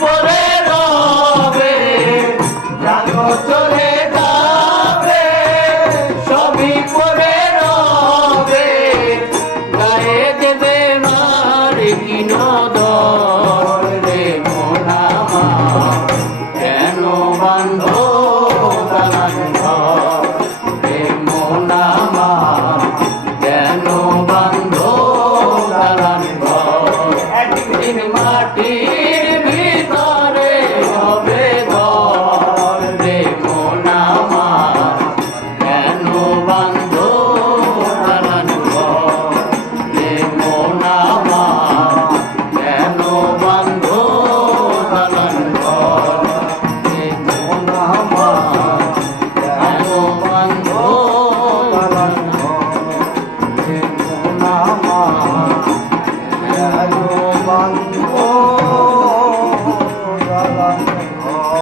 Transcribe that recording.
পরে রবে, জানো চলে যাবে, সবই পরে রবে, গায়ে দেবে মার কি নদর রে মন আমার, কেন বান্ধো দালান ঘর রে মন আমার, কেন বান্ধো দালান ঘর। একদিন মাটির ভিতরে হবে ঘর রে মন আমার, কেন বান্ধো দালান ঘর রে মন আমার, কেন বান্ধো দালান ঘর রে মন আমার, কেন বান্ধো দালান ঘর রে মন আমার, কেন